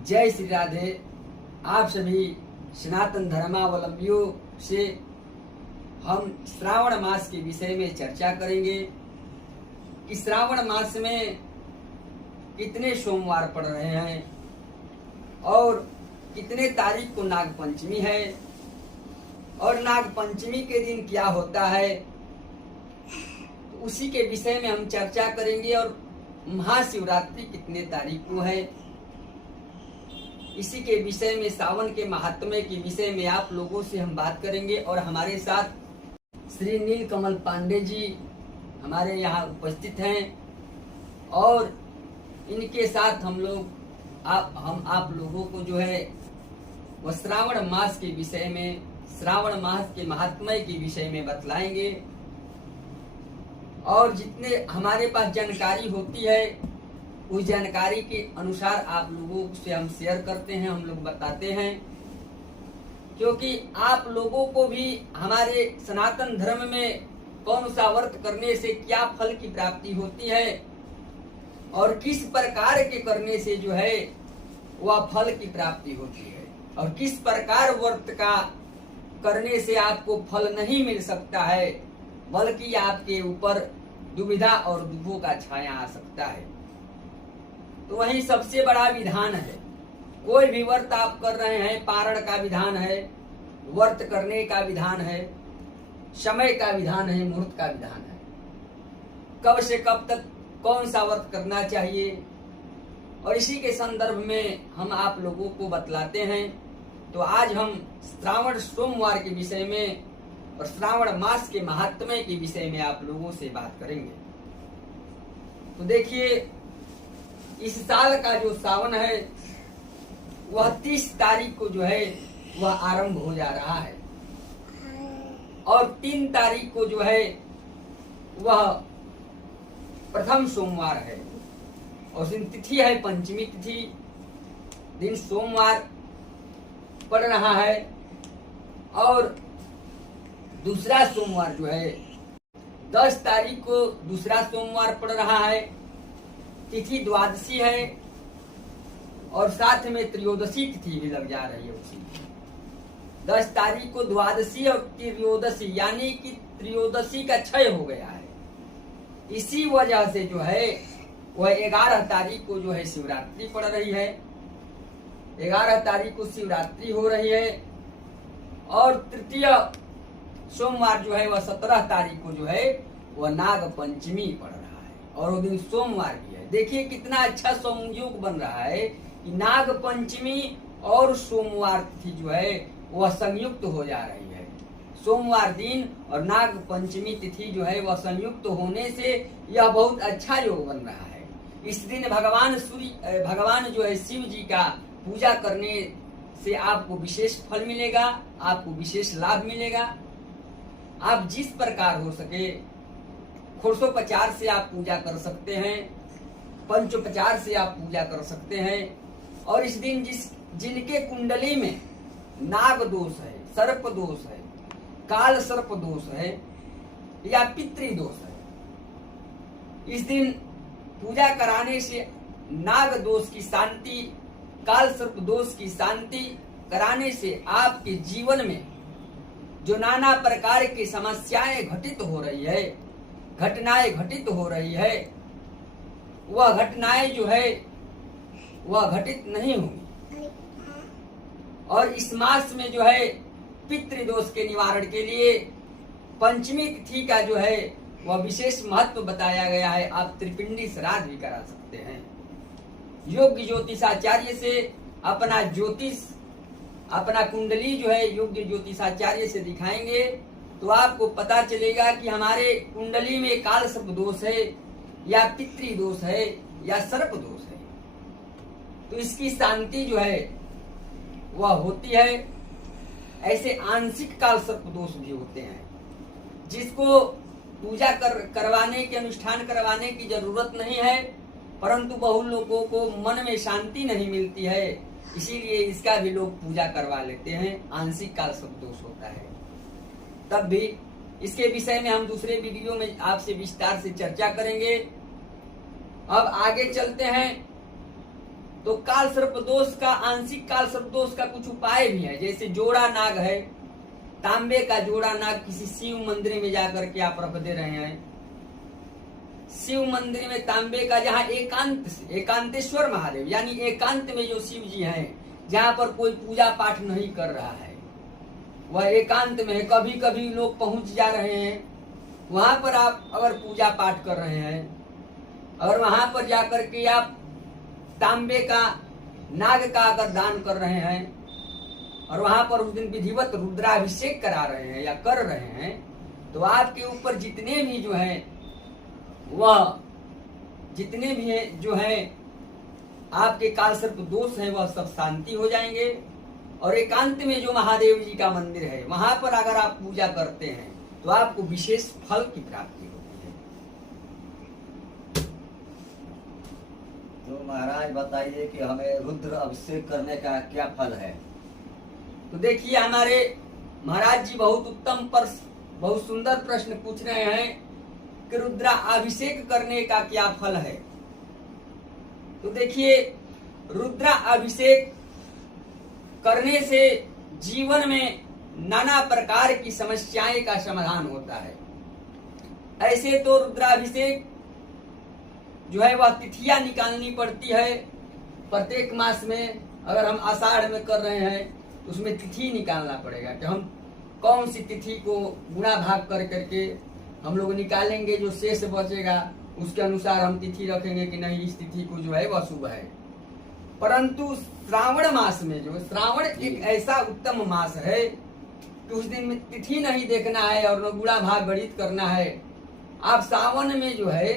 जय श्री राधे। आप सभी सनातन धर्मावलंबियों से हम श्रावण मास के विषय में चर्चा करेंगे कि श्रावण मास में कितने सोमवार पड़ रहे हैं और कितने तारीख को नाग पंचमी है और नाग पंचमी के दिन क्या होता है, तो उसी के विषय में हम चर्चा करेंगे। और महाशिवरात्रि कितने तारीख को है, इसी के विषय में, सावन के महात्म्य के विषय में आप लोगों से हम बात करेंगे। और हमारे साथ श्री नीलकमल पांडे जी हमारे यहाँ उपस्थित हैं और इनके साथ हम आप लोगों को जो है वह श्रावण मास के विषय में, श्रावण मास के महात्म्य के विषय में बतलाएंगे। और जितने हमारे पास जानकारी होती है उस जानकारी के अनुसार आप लोगों से हम शेयर करते हैं, हम लोग बताते हैं, क्योंकि आप लोगों को भी हमारे सनातन धर्म में कौन सा व्रत करने से क्या फल की प्राप्ति होती है और किस प्रकार के करने से जो है वह फल की प्राप्ति होती है और किस प्रकार व्रत का करने से आपको फल नहीं मिल सकता है, बल्कि आपके ऊपर दुविधा और दुखों का छाया आ सकता है। तो वही सबसे बड़ा विधान है। कोई भी व्रत आप कर रहे हैं, पारण का विधान है, व्रत करने का विधान है, समय का विधान है, मुहूर्त का विधान है, कब से कब तक कौन सा व्रत करना चाहिए, और इसी के संदर्भ में हम आप लोगों को बतलाते हैं। तो आज हम श्रावण सोमवार के विषय में और श्रावण मास के महात्म्य के विषय में आप लोगों से बात करेंगे। तो देखिए, इस साल का जो सावन है वह 30 तारीख को जो है वह आरंभ हो जा रहा है और 3 तारीख को जो है वह प्रथम सोमवार है और दिन तिथि है पंचमी तिथि, दिन सोमवार पड़ रहा है। और दूसरा सोमवार जो है 10 तारीख को दूसरा सोमवार पड़ रहा है, तिथि द्वादशी है और साथ में त्रयोदशी तिथि भी लग जा रही है उसी। 10 तारीख को द्वादशी और त्रयोदशी यानी कि त्रयोदशी का क्षय हो गया है। इसी वजह से जो है वह 11 तारीख को जो है शिवरात्रि पड़ रही है, 11 तारीख को शिवरात्रि हो रही है। और तृतीय सोमवार जो है वह 17 तारीख को जो है वह नाग पंचमी पड़ रहा है और वो दिन सोमवार की है। देखिए कितना अच्छा संयोग बन रहा है कि नाग पंचमी और सोमवार तिथि जो है वह संयुक्त हो जा रही है। सोमवार दिन और नाग पंचमी तिथि जो है वह संयुक्त होने से यह बहुत अच्छा योग बन रहा है। इस दिन भगवान जो है शिव जी का पूजा करने से आपको विशेष फल मिलेगा, आपको विशेष लाभ मिलेगा। आप जिस प्रकार हो सके षोडशोपचार से आप पूजा कर सकते हैं, पंचोपचार से आप पूजा कर सकते हैं। और इस दिन जिनके कुंडली में नाग दोष है, सर्प दोष है, काल सर्प दोष है या पितृ दोष है, इस दिन पूजा कराने से नाग दोष की शांति, काल सर्प दोष की शांति कराने से आपके जीवन में जो नाना प्रकार की समस्याएं घटित हो रही है, घटनाएं घटित हो रही है, वह घटनाएं जो है वह घटित नहीं होंगी। और इस मास में जो है पितृदोष के निवारण के लिए पंचमी तिथि का जो है वह विशेष महत्व बताया गया है। आप त्रिपिंडी श्राद्ध भी करा सकते हैं। योग्य ज्योतिषाचार्य से अपना कुंडली जो है योग्य ज्योतिषाचार्य से दिखाएंगे तो आपको पता चलेगा कि हमारे कुंडली में काल सर्प दोष है या पितृ दोष है या सर्प दोष है। तो इसकी शांति जो है वह होती है। ऐसे आंशिक काल सर्प दोष भी होते हैं जिसको पूजा करवाने के, अनुष्ठान करवाने की जरूरत नहीं है, परंतु बहु लोगों को मन में शांति नहीं मिलती है, इसीलिए इसका भी लोग पूजा करवा लेते हैं। आंशिक काल सर्प दोष होता है। तब भी इसके विषय में हम दूसरे वीडियो में आपसे विस्तार से चर्चा करेंगे। अब आगे चलते हैं तो काल सर्प दोष का, आंशिक काल सर्प दोष का कुछ उपाय भी है। जैसे जोड़ा नाग है, तांबे का जोड़ा नाग किसी शिव मंदिर में जाकर के आप रख दे रहे हैं। शिव मंदिर में तांबे का, जहाँ एकांतेश्वर महादेव यानी एकांत में जो शिव जी हैं, जहाँ पर कोई पूजा पाठ नहीं कर रहा है, वह एकांत में है। कभी कभी लोग पहुंच जा रहे हैं, वहां पर आप अगर पूजा पाठ कर रहे हैं, अगर वहां पर जाकर के आप तांबे का नाग का अगर दान कर रहे हैं और वहां पर उस दिन विधिवत रुद्राभिषेक करा रहे हैं या कर रहे हैं, तो आपके ऊपर जितने भी जो है वह जितने भी है जो है आपके काल सर्प दोष है वह सब शांति हो जाएंगे। और एकांत में जो महादेव जी का मंदिर है, वहां पर अगर आप पूजा करते हैं तो आपको विशेष फल की प्राप्ति होती है। तो महाराज बताइए कि हमें रुद्र अभिषेक करने का क्या फल है? तो देखिए, हमारे महाराज जी बहुत उत्तम पर बहुत सुंदर प्रश्न पूछ रहे हैं कि रुद्राभिषेक करने का क्या फल है। तो देखिए, रुद्राभिषेक करने से जीवन में नाना प्रकार की समस्याएं का समाधान होता है। ऐसे तो रुद्राभिषेक जो है वह तिथियां निकालनी पड़ती है प्रत्येक मास में। अगर हम आषाढ़ में कर रहे हैं तो उसमें तिथि निकालना पड़ेगा कि हम कौन सी तिथि को गुणा भाग कर करके हम लोग निकालेंगे, जो शेष बचेगा उसके अनुसार हम तिथि रखेंगे कि नहीं इस तिथि को जो है वह शुभ है। परंतु श्रावण मास में जो श्रावण एक ऐसा उत्तम मास है कि उस दिन में तिथि नहीं देखना है और न गुणा भाग गणित करना है। आप सावन में जो है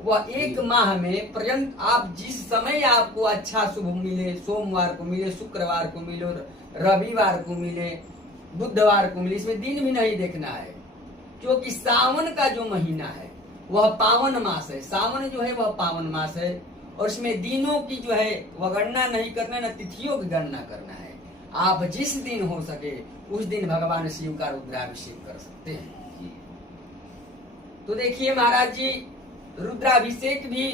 वह एक माह में पर्यंत आप जिस समय आपको अच्छा शुभ मिले, सोमवार को मिले, शुक्रवार को मिले, रविवार को मिले, बुधवार को मिले, इसमें दिन भी नहीं देखना है। क्योंकि सावन का जो महीना है वह पावन मास है। सावन जो है वह पावन मास है और इसमें दिनों की जो है वह गणना नहीं करना, न तिथियों की गणना करना है। आप जिस दिन हो सके उस दिन भगवान शिव का रुद्राभिषेक कर सकते हैं। तो देखिए महाराज जी, रुद्राभिषेक भी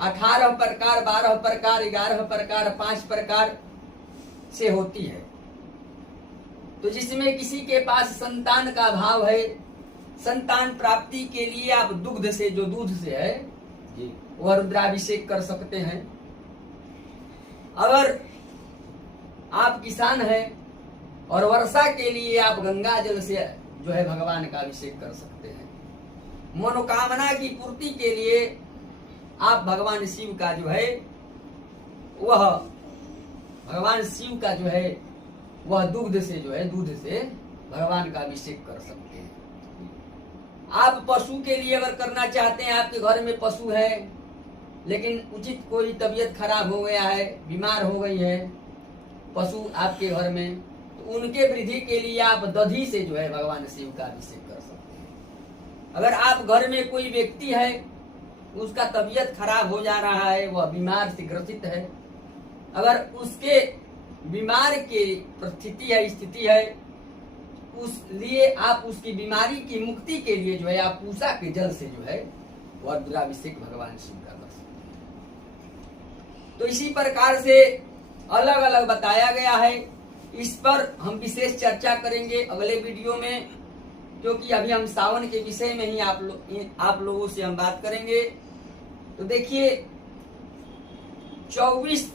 18 प्रकार, 12 प्रकार, 11 प्रकार, 5 प्रकार से होती है। तो जिसमें किसी के पास संतान का भाव है, संतान प्राप्ति के लिए आप दुग्ध से, जो दूध से है वह रुद्राभिषेक कर सकते हैं। अगर आप किसान हैं और वर्षा के लिए आप गंगा जल से जो है भगवान का अभिषेक कर सकते हैं। मनोकामना की पूर्ति के लिए आप भगवान शिव का जो है वह भगवान शिव का जो है वह दूध से जो है दूध से भगवान का अभिषेक कर सकते हैं। आप पशु के लिए अगर करना चाहते हैं, आपके घर में पशु है लेकिन उचित कोई तबीयत खराब हो गया है, बीमार हो गई है पशु आपके घर में, तो उनके वृद्धि के लिए आप दधी से जो है भगवान शिव का अभिषेक कर सकते हैं। अगर आप घर में कोई व्यक्ति है, उसका तबीयत खराब हो जा रहा है, वह बीमार से ग्रसित है, अगर उसके बीमार की स्थिति है, उस लिए आप उसकी बीमारी की मुक्ति के लिए जो है आप पूसा के जल से जो है वह रुद्राभिषेक भगवान शिव का कर सकते हैं। तो इसी प्रकार से अलग अलग बताया गया है। इस पर हम विशेष चर्चा करेंगे अगले वीडियो में, क्योंकि अभी हम सावन के विषय में ही आप लोगों से हम बात करेंगे। तो देखिए, 24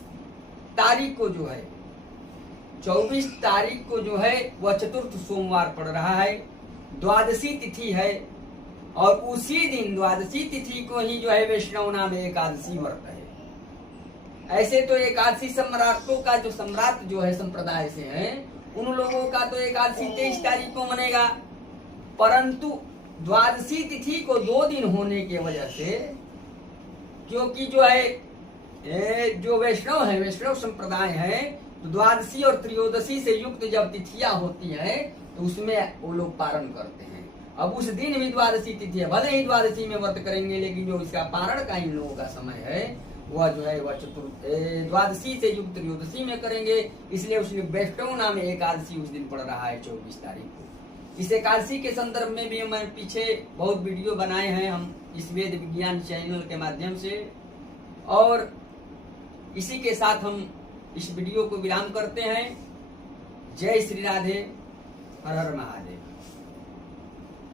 तारीख को जो है 24 तारीख को जो है वह चतुर्थ सोमवार पड़ रहा है, द्वादशी तिथि है और उसी दिन द्वादशी तिथि को ही जो है वैष्णव नाम एकादशी व्रत है। ऐसे तो एकादशी सम्राटों का जो सम्राट जो है संप्रदाय से है, उन लोगों का तो एकादशी 23 तारीख को मनेगा, परंतु द्वादशी तिथि को 2 दिन होने की वजह से, क्योंकि जो है जो वैष्णव है, वैष्णव संप्रदाय है, तो द्वादशी और त्रयोदशी से युक्त जब तिथियां होती हैं तो उसमें वो लोग पारण करते हैं। अब उस दिन भी द्वादशी तिथि है, भले ही द्वादशी में व्रत करेंगे, लेकिन जो इसका पारण का इन लोगों का समय है वह जो है वह द्वादशी से युक्त त्रयोदशी में करेंगे। इसलिए उसमें वैष्णव नाम एकादशी उस दिन पड़ रहा है 24 तारीख को। इस एकादशी के संदर्भ में भी मैं पीछे बहुत वीडियो बनाए हैं हम इस वेद विज्ञान चैनल के माध्यम से। और इसी के साथ हम इस वीडियो को विराम करते हैं। जय श्री राधे, हर हर महादेव।